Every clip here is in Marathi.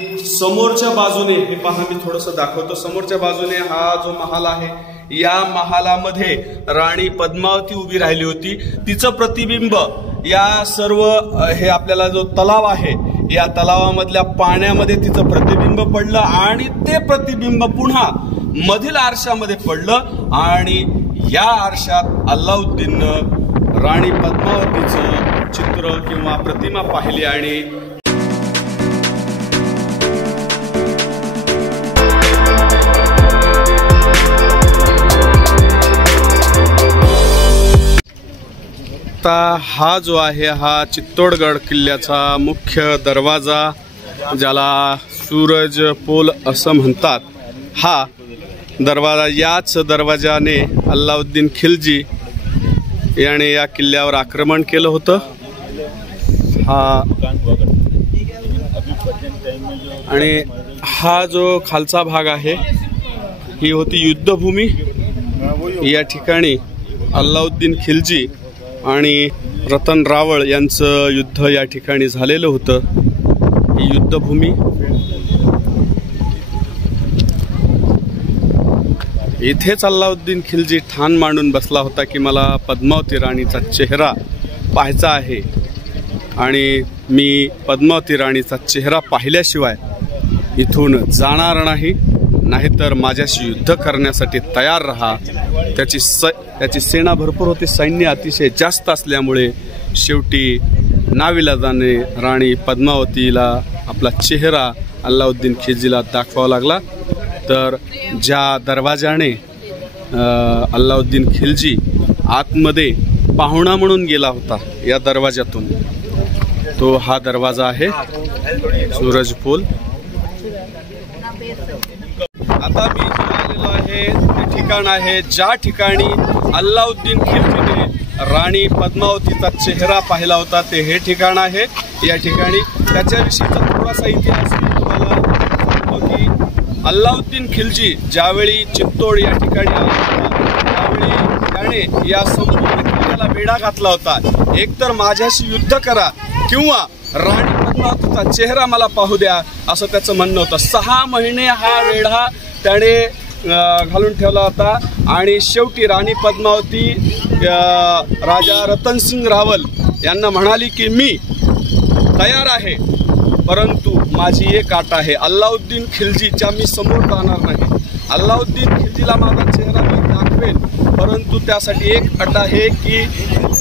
समोरच्या बाजूने हे पहा, मी थोडंसं दाखवतो। समोरच्या बाजूने हा जो महाल आहे, या महालामध्ये राणी पद्मावती उभी राहिली होती। तिचं प्रतिबिंब या सर्व हे आपल्याला जो तलाव आहे, या तलावामधल्या पाण्यामध्ये तिचं प्रतिबिंब पडलं आणि ते प्रतिबिंब पुन्हा मधील आरशामध्ये पडलं आणि या आरशात अल्लाउद्दीननं राणी पद्मावतीचं चित्र किंवा प्रतिमा पाहिली आणि हा जो आहे हा चित्तोडगड किल्ल्याचा मुख्य दरवाजा, ज्याला सूरज पोल असं म्हणतात। हा दरवाजा, याच दरवाजाने अल्लाउद्दीन खिलजी याने या किल्ल्यावर आक्रमण केलं होतं। आणि हा जो खालचा भाग आहे, ही होती युद्धभूमी। या ठिकाणी अल्लाउद्दीन खिलजी आणि रतन रावळ यांचं युद्ध या ठिकाणी झालेलं होतं। ही युद्धभूमी। इथेच अल्लाउद्दीन खिलजी ठाण मांडून बसला होता की मला पद्मावती राणीचा चेहरा पाहायचा आहे आणि मी पद्मावती राणीचा चेहरा पाहिल्याशिवाय इथून जाणार नाही, नाहीतर माझ्याशी युद्ध करण्यासाठी तयार राहा। त्याची सेना भरपूर होती, सैन्य अतिशय जास्त असल्यामुळे शेवटी नाविलाजाने राणी पद्मावतीला आपला चेहरा अल्लाउद्दीन खिलजीला दाखवावा लागला। तर ज्या दरवाजाने अल्लाउद्दीन खिलजी आतमध्ये पाहुणा म्हणून गेला होता, या दरवाजातून, तो हा दरवाजा आहे, सूरज पोल। आता मी आलेलो आहे ते ठिकाण आहे ज्या ठिकाणी अल्लाउद्दीन खिलजीने राणी पद्मावतीचा चेहरा पाहिला होता। ते हे ठिकाण आहे। या ठिकाणी त्याच्याविषयीचा थोडासा इतिहास मी तुम्हाला सांगतो की अल्लाउद्दीन खिलजी ज्यावेळी चित्तोड या ठिकाणी आला होता, त्यावेळी त्याने या संपूर्ण किल्ल्याला वेढा घातला होता। एकतर माझ्याशी युद्ध करा किंवा राणी पद्मावतीचा चेहरा मला पाहू द्या, असं त्याचं म्हणणं होतं। 6 महिने हा वेढा त्याने घालून ठेवला होता आणि शेवटी राणी पद्मावती राजा रतनसिंग रावल यांना म्हणाली की मी तयार आहे, परंतु माझी एक अट आहे, अल्लाउद्दीन खिलजीच्या मी समोर जाणार नाही। अल्लाउद्दीन खिलजीला माझा चेहरा मी दाखवेन, परंतु त्यासाठी एक अट आहे की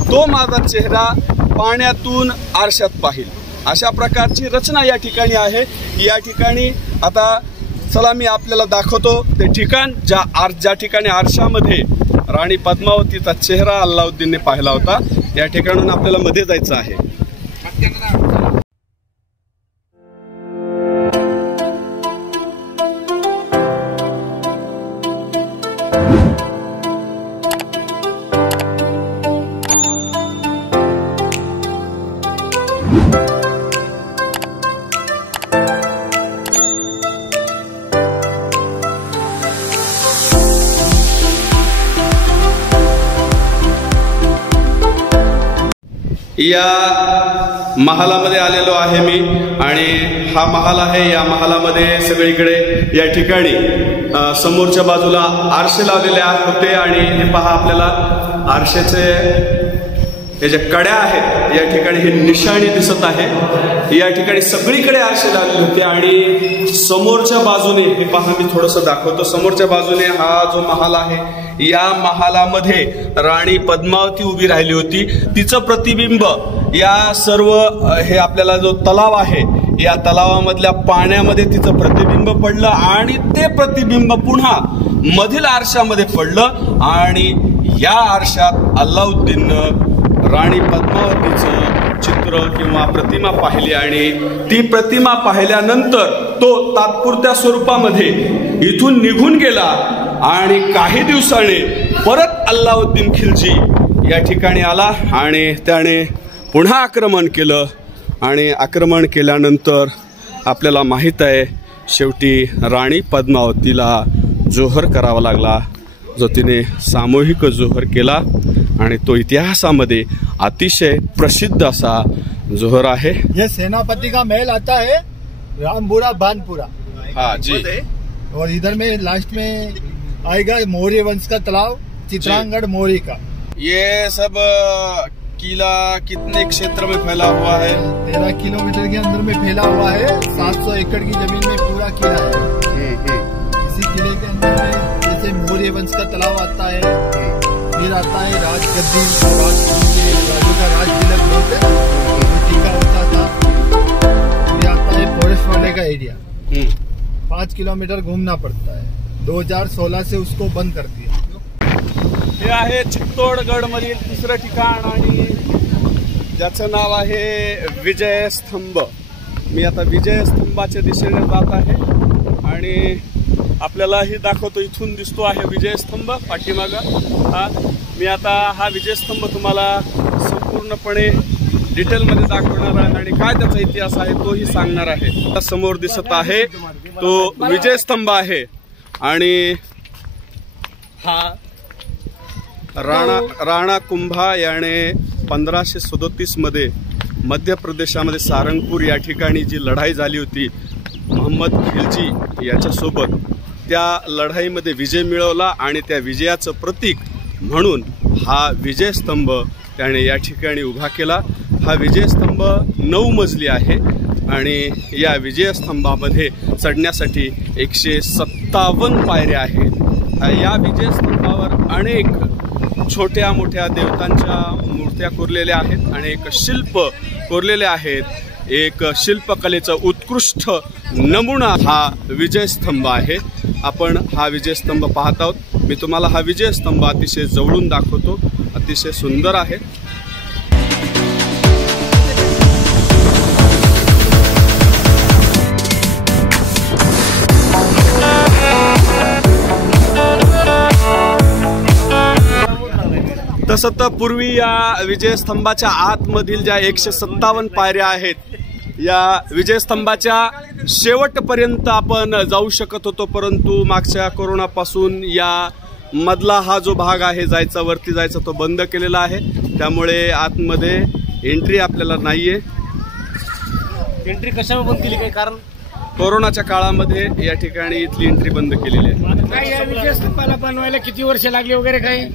तो माझा चेहरा पाण्यातून आरशात पाहिल। अशा प्रकारची रचना या ठिकाणी आहे। या ठिकाणी आता चला मी आपल्याला दाखवतो ते ठिकाण ज्या ठिकाणी आरशामध्ये राणी पद्मावतीचा चेहरा अल्लाउद्दीनने पाहिला होता। या ठिकाणून आपल्याला मध्ये जायचं आहे। या महालामध्ये आलेलो आहे मी आणि हा महाल आहे। या महालामध्ये सगळीकडे या ठिकाणी समोरच्या बाजूला आरशे लावलेले होते आणि हे पहा, आपल्याला आरशेचे हे जे कड्या आहेत या ठिकाणी हे निशाणी दिसत आहे। या ठिकाणी सगळीकडे आरशे लावलेले होते आणि समोरच्या बाजूने हे पहा, मी थोडंसं दाखवतो। समोरच्या बाजूने हा जो महाल आहे, या महालामध्ये राणी पद्मावती उभी राहिली होती। तिचं प्रतिबिंब या सर्व हे आपल्याला जो तलाव आहे, या तलावामधल्या पाण्यामध्ये तिचं प्रतिबिंब पडलं आणि ते प्रतिबिंब पुन्हा मधील आरशामध्ये पडलं आणि या आरशात अल्लाउद्दीननं राणी पद्मावतीचं चित्र किंवा प्रतिमा पाहिली आणि ती प्रतिमा पाहिल्यानंतर तो तात्पुरत्या स्वरूपामध्ये इथून निघून गेला आणि काही दिवसांनी परत अल्लाउद्दीन खिलजी या ठिकाणी आला आणि त्याने पुन्हा आक्रमण केलं आणि आक्रमण केल्यानंतर आपल्याला माहित आहे शेवटी राणी पद्मावतीला जोहर करावा लागला, जो तिने सामूहिक जोहर केला आणि तो इतिहासामध्ये अतिशय प्रसिद्ध असा जोहर आहे। ये सेनापति का महल आता है रामपुरा भानपुरा। हाँ जी। और इधर में लास्ट में आएगा मौर्य वंश का तालाब, चित्रांगढ़ मौर्य का। ये सब किला कितने क्षेत्र में फैला हुआ है? 13 किलोमीटर के अंदर में फैला हुआ है। 700 एकड़ की जमीन में पूरा किला है। इसी किले के अंदर में जैसे मौर्य वंश का तालाब आता है, फिर आता है राजगद्दी, राजू का राज तिलक बोलते टीका होता था। फिर आता है फॉरेस्ट वाले का एरिया, 5 किलोमीटर घूमना पड़ता है। 2016 से उसको बंद कर दिया। हे आहे चित्तोडगड मधील तिसरं ठिकाण आणि ज्याचं नाव आहे विजय स्तंभ। मी आता विजय स्तंभाच्या दिशेने जात आहे आणि आपल्याला हे दाखवतो। इथून दिसतो आहे विजय स्तंभ पाठीमागं। मी आता हा विजय स्तंभ तुम्हाला संपूर्णपणे डिटेलमध्ये दाखवणार आहे आणि काय त्याचा इतिहास आहे तोही सांगणार आहे। समोर दिसत आहे तो विजय स्तंभ आहे आणि हा राणा कुंभा याने 1537 मध्ये मध्य प्रदेशामध्ये सारंगपूर या ठिकाणी जी लढाई झाली होती मोहम्मद खिलजी याच्यासोबत, त्या लढाईमध्ये विजय मिळवला आणि त्या विजयाचं प्रतीक म्हणून हा विजय स्तंभ त्याने या ठिकाणी उभा केला। हा विजय स्तंभ 9 मजली आहे आणि या विजय स्तंभामध्ये चढण्यासाठी 157 पायऱ्या आहेत। या विजय स्तंभावर अनेक छोट्या मोठ्या देवतांच्या मूर्त्या कोरलेल्या आहेत, अनेक शिल्प कोरलेले आहेत। एक शिल्पकलेचा उत्कृष्ट नमुना हा विजय स्तंभ आहे। आपण हा विजय स्तंभ पाहत आहोत। मी तुम्हाला हा विजय स्तंभ अतिशय जवळून दाखवतो। अतिशय सुंदर आहे। तसं तर पूर्वी या विजय स्तंभाच्या आतमधील ज्या 157 पायऱ्या आहेत, या विजय स्तंभाच्या शेवटपर्यंत आपण जाऊ शकत होतो, परंतु मागच्या कोरोनापासून या मधला हा जो भाग आहे जायचा वरती जायचा तो बंद केलेला आहे। त्यामुळे आतमध्ये एंट्री आपल्याला नाहीये। एंट्री कशामुळे बंद केली, काही कारण? कोरोनाच्या काळामध्ये या ठिकाणी इथली एंट्री बंद केलेली आहे। या विजय स्तंभाला बनवायला किती वर्ष लागली वगैरे काही?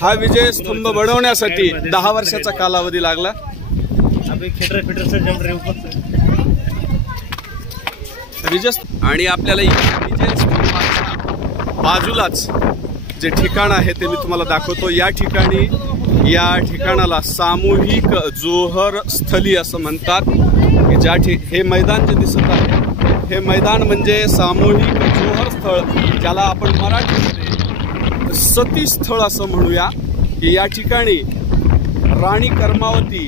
हा विजय स्तंभ बनवण्यासाठी 10 वर्षाचा कालावधी लागला। आणि आपल्याला विजय स्तंभाच्या बाजूलाच जे ठिकाण आहे ते मी तुम्हाला दाखवतो। या ठिकाणाला सामूहिक जोहर स्थली असं म्हणतात। हे मैदान जे दिसत आहे हे मैदान म्हणजे सामूहिक जोहर स्थळ, ज्याला आपण मराठीमध्ये सती स्थळ असं म्हणूया। की या ठिकाणी राणी कर्मावती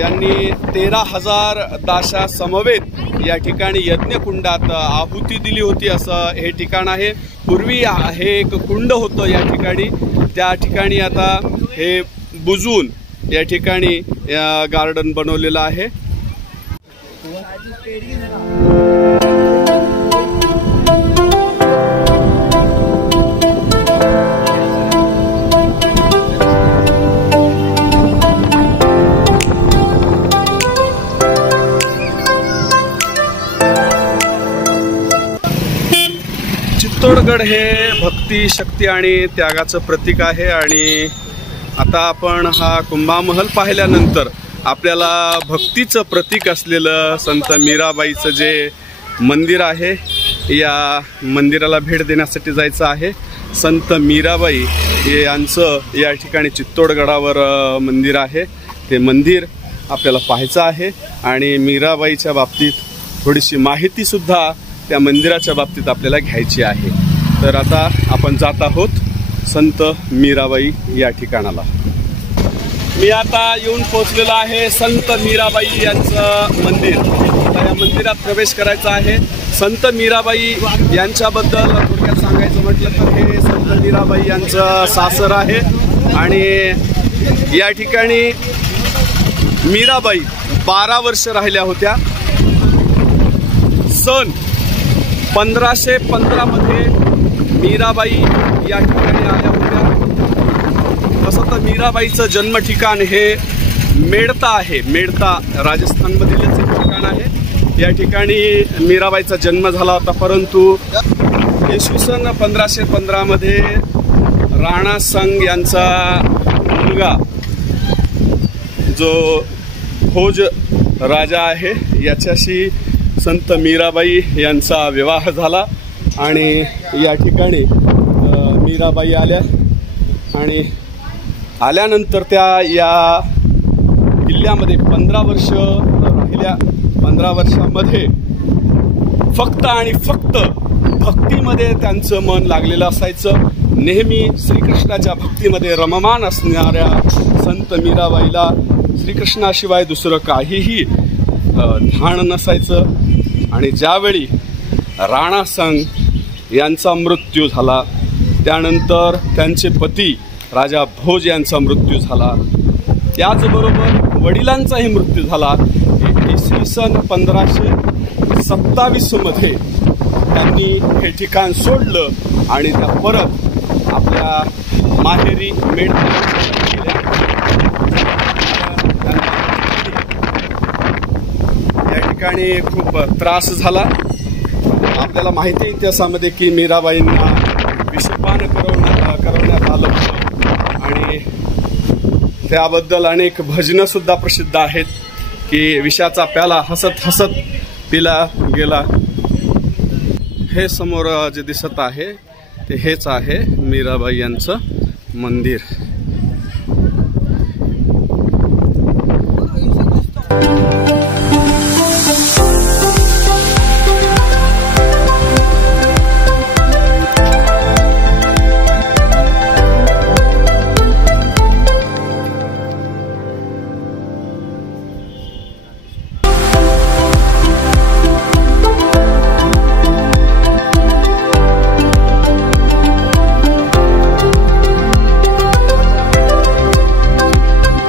यांनी 13,000 दाशा समवेत या ठिकाणी यज्ञकुंडात आहुती दिली होती असं हे ठिकाण आहे। पूर्वी हे एक कुंड होतं या ठिकाणी, त्या ठिकाणी आता हे बुजून या ठिकाणी गार्डन बनवलेलं आहे। चित्तोडगड हे भक्ती, शक्ती आणि त्यागाचं प्रतीक आहे। आणि आता आपण हा कुंभामहल पाहिल्यानंतर आपल्याला भक्तीचं प्रतीक असलेलं संत मीराबाईचं जे मंदिर आहे या मंदिराला भेट देण्यासाठी जायचं आहे। संत मीराबाई यांचं या ठिकाणी चित्तोडगडावर मंदिर आहे, ते मंदिर आपल्याला पाहायचं आहे आणि मीराबाईच्या बाबतीत थोडीशी माहितीसुद्धा त्या मंदिराच्या बाबतीत आपल्याला घ्यायची आहे। तर आता आपण जात आहोत संत मीराबाई या ठिकाणाला। मी आता येऊन पोहोचलेलो आहे संत मीराबाई यांचं मंदिर। आता या मंदिरात प्रवेश करायचा आहे। संत मीराबाई यांच्याबद्दल थोडक्यात सांगायचं म्हटलं तर हे संत मीराबाई यांचं सासर आहे आणि या ठिकाणी मीराबाई 12 वर्ष राहिल्या होत्या। सन 1515 मध्ये मीराबाई या ठिकाणी आल्या होत्या। तसं तर मीराबाईचं जन्म ठिकाण हे मेडता आहे। मेडता राजस्थानमधीलच एक ठिकाण आहे या ठिकाणी मीराबाईचा जन्म झाला होता, परंतु इसवी सन 1515 मध्ये राणा संग यांचा मुलगा जो भोज राजा आहे याच्याशी संत मीराबाई यांचा विवाह झाला आणि या ठिकाणी मीराबाई आल्या आणि आल्यानंतर त्या या किल्ल्यामध्ये 15 वर्ष राहिल्या. 15 वर्षामध्ये फक्त आणि फक्त भक्तीमध्ये त्यांचं मन लागलेलं असायचं. नेहमी श्रीकृष्णाच्या भक्तीमध्ये रममान असणाऱ्या संत मीराबाईला श्रीकृष्णाशिवाय दुसरं काहीही ध्यान नसायचं. आणि ज्यावेळी राणा संग यांचा मृत्यू झाला, त्यानंतर त्यांचे पती राजा भोज यांचा मृत्यू झाला, त्याचबरोबर वडिलांचाही मृत्यू झाला. इसवी सन 1527 मध्ये त्यांनी हे ठिकाण सोडलं आणि त्या परत आपल्या माहेरी मेढ गेल्या. या ठिकाणी खूप त्रास झाला. आपल्याला माहिती आहे इतिहासामध्ये की मीराबाईंना विषपान करवण्यात आलं होतं आणि त्याबद्दल अनेक भजनं सुद्धा प्रसिद्ध आहेत की विषाचा प्याला हसत हसत पिला गेला. हे समोर जे दिसत आहे ते हेच आहे मीराबाई यांचं मंदिर.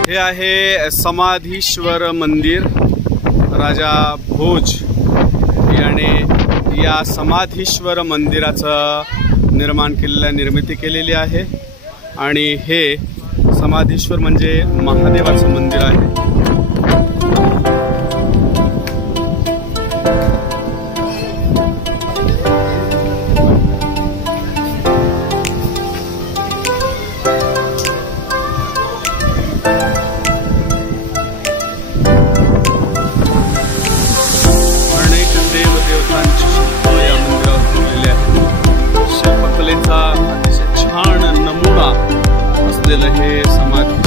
हे आहे समाधीश्वर मंदिर. राजा भोज याने या समाधीश्वर मंदिराचं निर्मिती केलेली आहे आणि हे समाधीश्वर म्हणजे महादेवाचं मंदिर आहे. शिल्पकलेचा अतिशय छान नमुना असलेलं हे समाधीश्वर.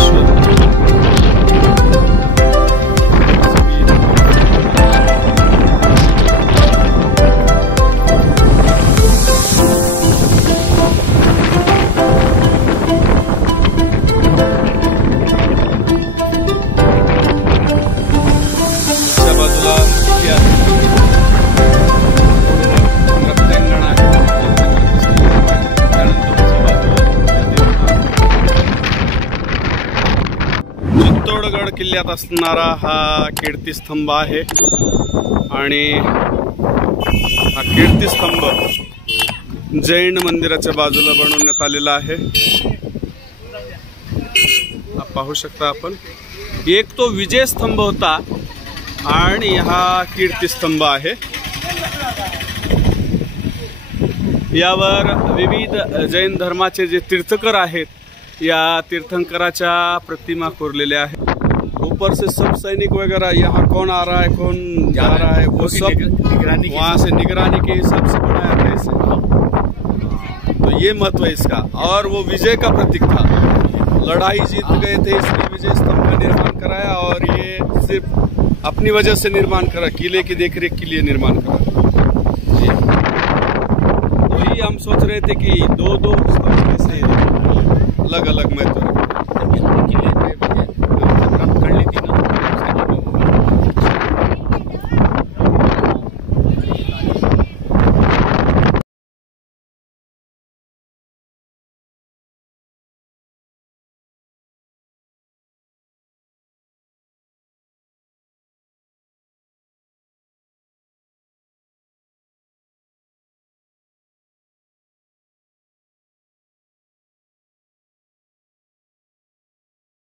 त्या बाजूला चित्तोडगड किल्ल्यात असणारा हा कीर्तिस्तंभ आहे आणि हा कीर्तिस्तंभ जैन मंदिराच्या बाजूला बनवण्यात आलेला आहे. पाहू शकता आपण. एक तो विजय स्तंभ होता आणि हा कीर्तिस्तंभ आहे. यावर विविध जैन धर्माचे जे तीर्थकर आहेत या तीर्थंकराच्या प्रतिमा कोरलेल्या आहेत. ऊपर से सब सैनिक वगैरह यहाँ कौन आ रहा है कौन जा रहा है वो सब वहाँ से निगरानी के हिसाब से बनाया था इसे. तो ये महत्व है इसका. और वो विजय का प्रतीक था. लड़ाई जीत गए थे इसलिए विजय स्तंभ का निर्माण कराया और ये सिर्फ अपनी वजह से निर्माण करा, किले की देखरेख के लिए निर्माण करा. वही हम सोच रहे थे कि दो स्तंभ कैसे अलग अलग महत्व